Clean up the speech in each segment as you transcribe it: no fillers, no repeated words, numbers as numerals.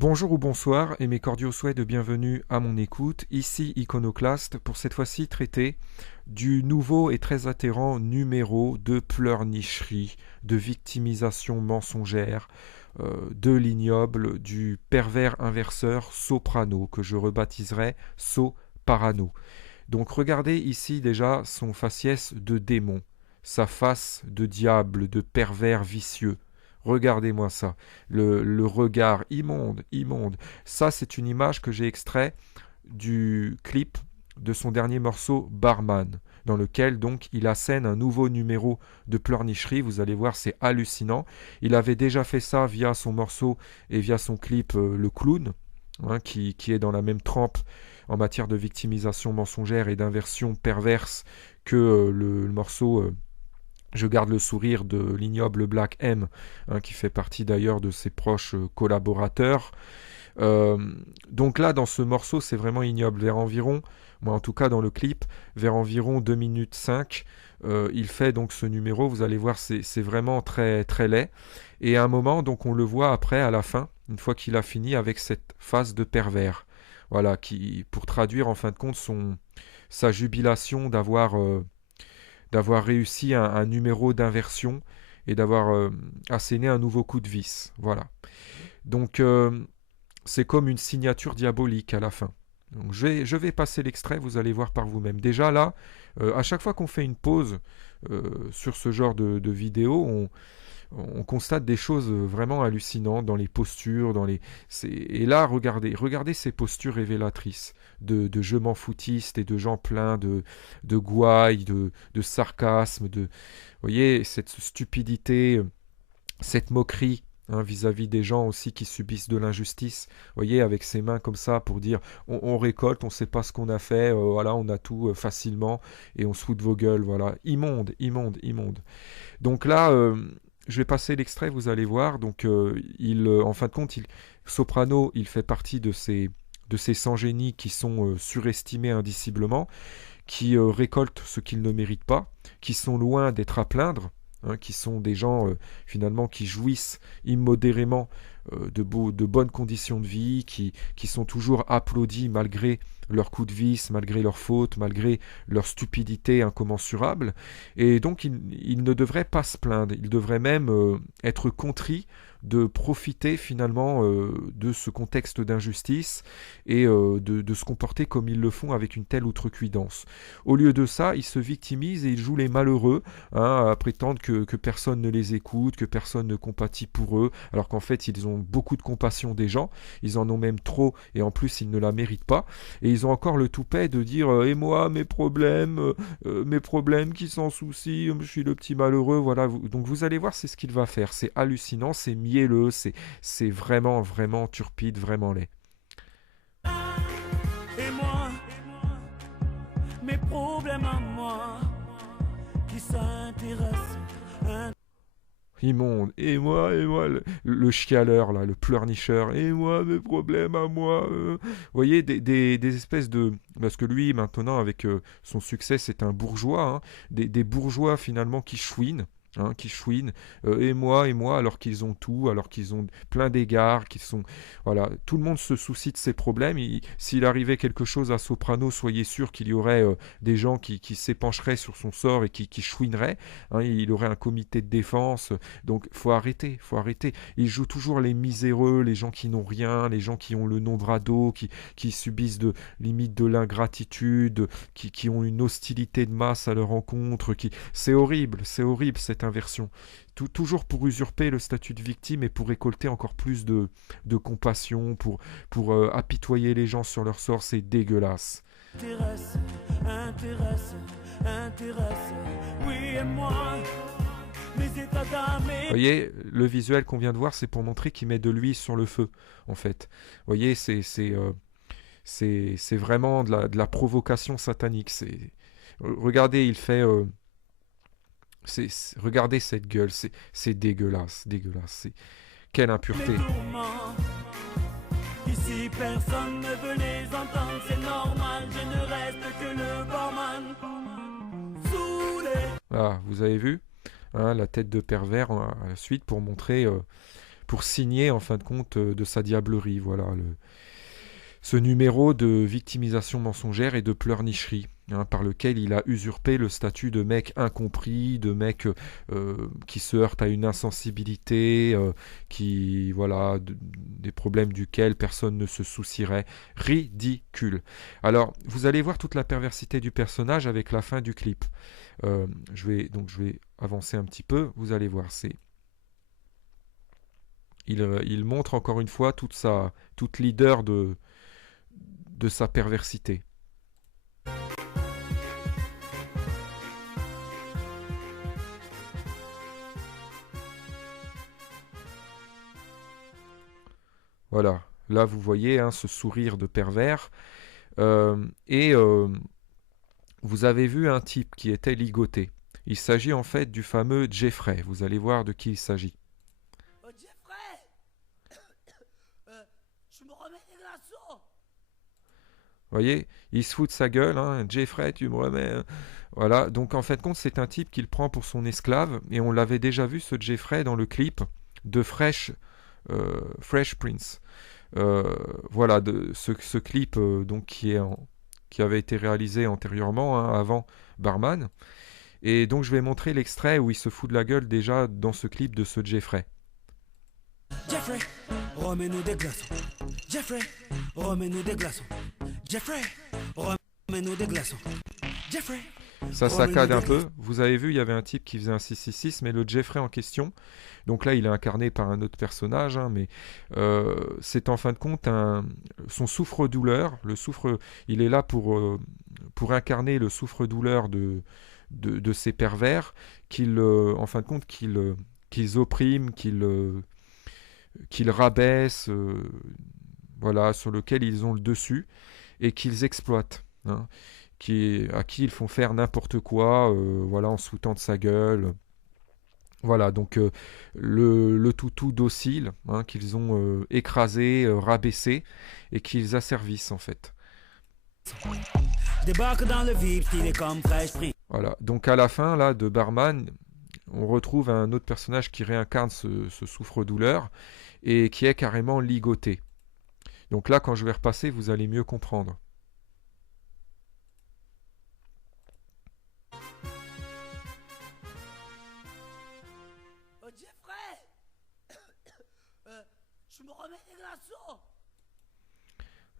Bonjour ou bonsoir et mes cordiaux souhaits de bienvenue à mon écoute, ici Iconoclaste, pour cette fois-ci traiter du nouveau et très atterrant numéro de pleurnicherie, de victimisation mensongère, de l'ignoble, du pervers inverseur Soprano, que je rebaptiserai Soparano. Donc regardez ici déjà son faciès de démon, sa face de diable, de pervers vicieux. Regardez-moi ça, le regard immonde, immonde. Ça, c'est une image que j'ai extrait du clip de son dernier morceau Barman, dans lequel donc il assène un nouveau numéro de pleurnicherie. Vous allez voir, c'est hallucinant. Il avait déjà fait ça via son morceau et via son clip Le Clown, qui est dans la même trempe en matière de victimisation mensongère et d'inversion perverse que le morceau Je garde le sourire de l'ignoble Black M, qui fait partie d'ailleurs de ses proches collaborateurs. Euh, donc là, dans ce morceau, c'est vraiment ignoble. Vers environ, moi en tout cas dans le clip, vers environ 2 minutes 5, il fait donc ce numéro. Vous allez voir, c'est vraiment très, très laid. Et à un moment, donc on le voit après, à la fin, une fois qu'il a fini, avec cette phase de pervers. Voilà, qui, pour traduire en fin de compte sa jubilation d'avoir réussi un numéro d'inversion et d'avoir asséné un nouveau coup de vis. Voilà. Donc c'est comme une signature diabolique à la fin. Donc, je vais passer l'extrait, vous allez voir par vous-même. Déjà là, à chaque fois qu'on fait une pause sur ce genre de vidéo, on constate des choses vraiment hallucinantes dans les postures, et là, regardez ces postures révélatrices de je m'en foutiste et de gens pleins de gouailles, de sarcasme, vous voyez, cette stupidité, cette moquerie, vis-à-vis des gens aussi qui subissent de l'injustice. Vous voyez, avec ses mains comme ça pour dire on récolte, on ne sait pas ce qu'on a fait, voilà, on a tout facilement et on se fout de vos gueules, voilà. Immonde, immonde, immonde. Donc là, je vais passer l'extrait, vous allez voir. Donc, en fin de compte, Soprano, il fait partie de ces sans-génies qui sont surestimés indiciblement, qui récoltent ce qu'ils ne méritent pas, qui sont loin d'être à plaindre, qui sont des gens finalement qui jouissent immodérément de bonnes conditions de vie, qui sont toujours applaudis malgré leurs coups de vis, malgré leurs fautes, malgré leur stupidité incommensurable. Et donc ils ne devraient pas se plaindre, ils devraient même être contrits de profiter finalement de ce contexte d'injustice et de se comporter comme ils le font avec une telle outrecuidance. Au lieu de ça, ils se victimisent et ils jouent les malheureux, à prétendre que personne ne les écoute, que personne ne compatit pour eux, alors qu'en fait ils ont beaucoup de compassion des gens, ils en ont même trop et en plus ils ne la méritent pas, et ils ont encore le toupet de dire et moi mes problèmes qui s'en soucient, je suis le petit malheureux, voilà. Donc vous allez voir, c'est ce qu'il va faire, c'est hallucinant, c'est mielleux, c'est vraiment vraiment turpide, vraiment laid. Et moi, mes problèmes à moi, qui s'intéressent. Immonde. Et moi, le chialeur, là, le pleurnicheur. Et moi, mes problèmes à moi. Vous voyez, des espèces de... Parce que lui, maintenant, avec son succès, c'est un bourgeois. Des bourgeois, finalement, qui chouinent. Qui chouinent, et moi, alors qu'ils ont tout, alors qu'ils ont plein d'égards, qu'ils sont... Voilà, tout le monde se soucie de ses problèmes. S'il arrivait quelque chose à Soprano, soyez sûr qu'il y aurait des gens qui s'épancheraient sur son sort et qui chouineraient. Il aurait un comité de défense. Donc faut arrêter, faut arrêter. Il joue toujours les miséreux, les gens qui n'ont rien, les gens qui ont le nom de radeau, qui subissent limite de l'ingratitude, qui ont une hostilité de masse à leur encontre. C'est horrible cette inversion. Toujours pour usurper le statut de victime et pour récolter encore plus de compassion, pour apitoyer les gens sur leur sort, c'est dégueulasse. Intéresse, intéresse, intéresse. Oui, et moi, mes états d'âme. Vous voyez, le visuel qu'on vient de voir, c'est pour montrer qu'il met de l'huile sur le feu, en fait. Vous voyez, c'est vraiment de la provocation satanique. Regardez, il fait... regardez cette gueule, c'est dégueulasse, dégueulasse. Quelle impureté. Ici personne ne veut les entendre, c'est normal, je ne reste que le barman. Saoulé. Ah, vous avez vu, la tête de pervers à la suite pour montrer pour signer en fin de compte de sa diablerie. Voilà, ce numéro de victimisation mensongère et de pleurnicherie, hein, par lequel il a usurpé le statut de mec incompris, de mec qui se heurte à une insensibilité, qui voilà, des problèmes duquel personne ne se soucierait. Ridicule. Alors, vous allez voir toute la perversité du personnage avec la fin du clip. Je vais avancer un petit peu. Vous allez voir, il montre encore une fois toute leader de sa perversité. Voilà, là vous voyez hein, ce sourire de pervers. Et vous avez vu un type qui était ligoté. Il s'agit en fait du fameux Jeffrey. Vous allez voir de qui il s'agit. Oh Jeffrey, je me remets des glaçons. Vous voyez, il se fout de sa gueule, hein. Jeffrey, tu me remets. Voilà, donc en fait, compte, c'est un type qu'il prend pour son esclave, et on l'avait déjà vu, ce Jeffrey, dans le clip de Fresh Prince. Voilà, ce clip donc, qui avait été réalisé antérieurement, hein, avant Barman. Et donc, je vais montrer l'extrait où il se fout de la gueule déjà dans ce clip de ce Jeffrey. Jeffrey, remets-nous des glaçons. Jeffrey, remets-nous des glaçons. Jeffrey, remets-nous des glaçons. Jeffrey. Ça saccade un peu. Vous avez vu, il y avait un type qui faisait un 666, mais le Jeffrey en question, donc là il est incarné par un autre personnage, hein, mais c'est en fin de compte son souffre-douleur. Il est là pour incarner le souffre-douleur de ces pervers en fin de compte, qu'ils oppriment, qu'ils rabaissent, voilà, sur lequel ils ont le dessus et qu'ils exploitent, hein, à qui ils font faire n'importe quoi, voilà, en se foutant de sa gueule. Voilà, donc le toutou docile, hein, qu'ils ont écrasé, rabaissé, et qu'ils asservissent en fait. Débarque dans le vide, stylé comme Fresh Prince. Voilà, donc à la fin là de Barman, on retrouve un autre personnage qui réincarne ce souffre-douleur et qui est carrément ligoté. Donc là, quand je vais repasser, vous allez mieux comprendre. Oh Jeffrey, je me remets des glaçons.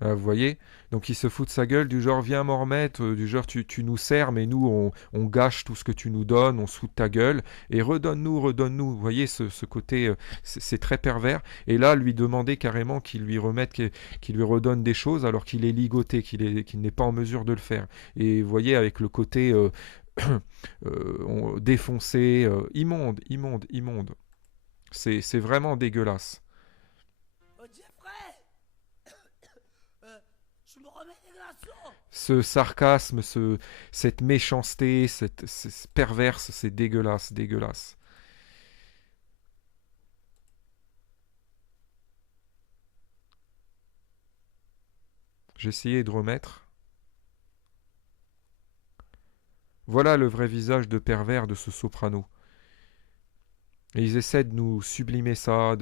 Vous voyez, donc il se fout de sa gueule, du genre viens m'en remettre, du genre tu nous sers, mais nous on gâche tout ce que tu nous donnes, on se fout de ta gueule, et redonne-nous. Vous voyez ce côté, c'est très pervers. Et là, lui demander carrément qu'il lui remette, qu'il lui redonne des choses alors qu'il est ligoté, qu'il n'est pas en mesure de le faire. Et vous voyez, avec le côté défoncé, immonde. C'est vraiment dégueulasse. Oh Jeffrey, je me remets des glaçons. Ce sarcasme, cette méchanceté, cette perverse, c'est dégueulasse. J'ai essayé de remettre. Voilà le vrai visage de pervers de ce soprano. Et ils essaient de nous sublimer ça,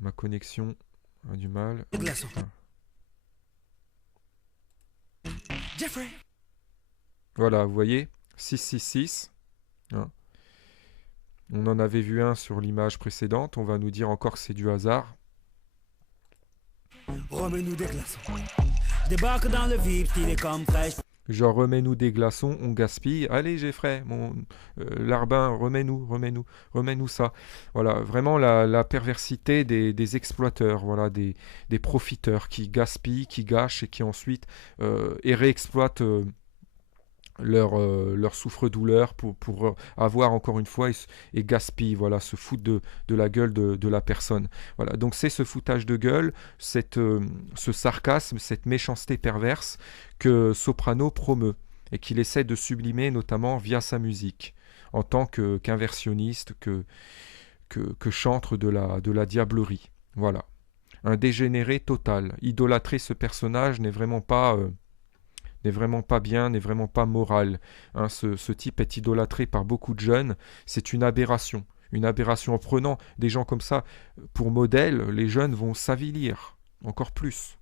Ma connexion a du mal. Des glaçons. Jeffrey. Voilà, vous voyez, 666. Hein. On en avait vu un sur l'image précédente. On va nous dire encore que c'est du hasard. Remets-nous des glaçons. Débarque dans le vide, stylé comme Fresh. Genre, remets-nous des glaçons, on gaspille. Allez, Jeffrey, larbin, remets-nous ça. Voilà, vraiment la perversité des exploiteurs, voilà, des profiteurs qui gaspillent, qui gâchent et qui ensuite et réexploitent leur souffre-douleur pour avoir encore une fois et gaspillent, voilà, se foutent de la gueule de la personne. Voilà, donc c'est ce foutage de gueule, ce sarcasme, cette méchanceté perverse que Soprano promeut et qu'il essaie de sublimer notamment via sa musique en tant qu'inversionniste, que chantre de la diablerie. Voilà, un dégénéré total. Idolâtrer ce personnage n'est vraiment pas n'est vraiment pas bien, n'est vraiment pas moral. Hein, ce type est idolâtré par beaucoup de jeunes. C'est une aberration. Une aberration. En prenant des gens comme ça pour modèle, les jeunes vont s'avilir encore plus.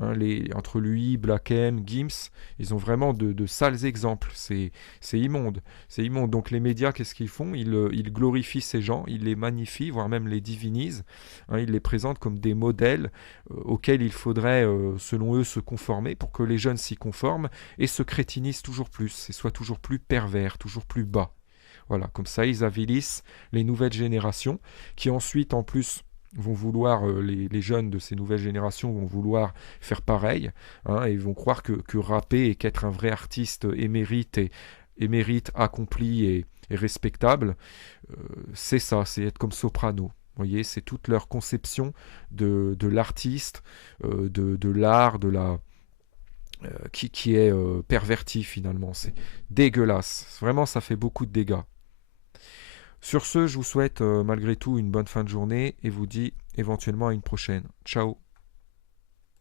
Hein, entre lui, Black M, Gims, ils ont vraiment de sales exemples. C'est immonde. C'est immonde. Donc les médias, qu'est-ce qu'ils font? Ils glorifient ces gens, ils les magnifient, voire même les divinisent. Hein, ils les présentent comme des modèles auxquels il faudrait, selon eux, se conformer pour que les jeunes s'y conforment et se crétinisent toujours plus et soient toujours plus pervers, toujours plus bas. Voilà, comme ça, ils avilissent les nouvelles générations qui ensuite, en plus, vont vouloir, les jeunes de ces nouvelles générations vont vouloir faire pareil, hein, et ils vont croire que rapper et qu'être un vrai artiste émérite accompli et respectable, c'est ça, c'est être comme Soprano. Vous voyez, c'est toute leur conception de l'artiste, de l'art, qui est perverti finalement. C'est dégueulasse. Vraiment, ça fait beaucoup de dégâts. Sur ce, je vous souhaite malgré tout une bonne fin de journée et vous dis éventuellement à une prochaine. Ciao.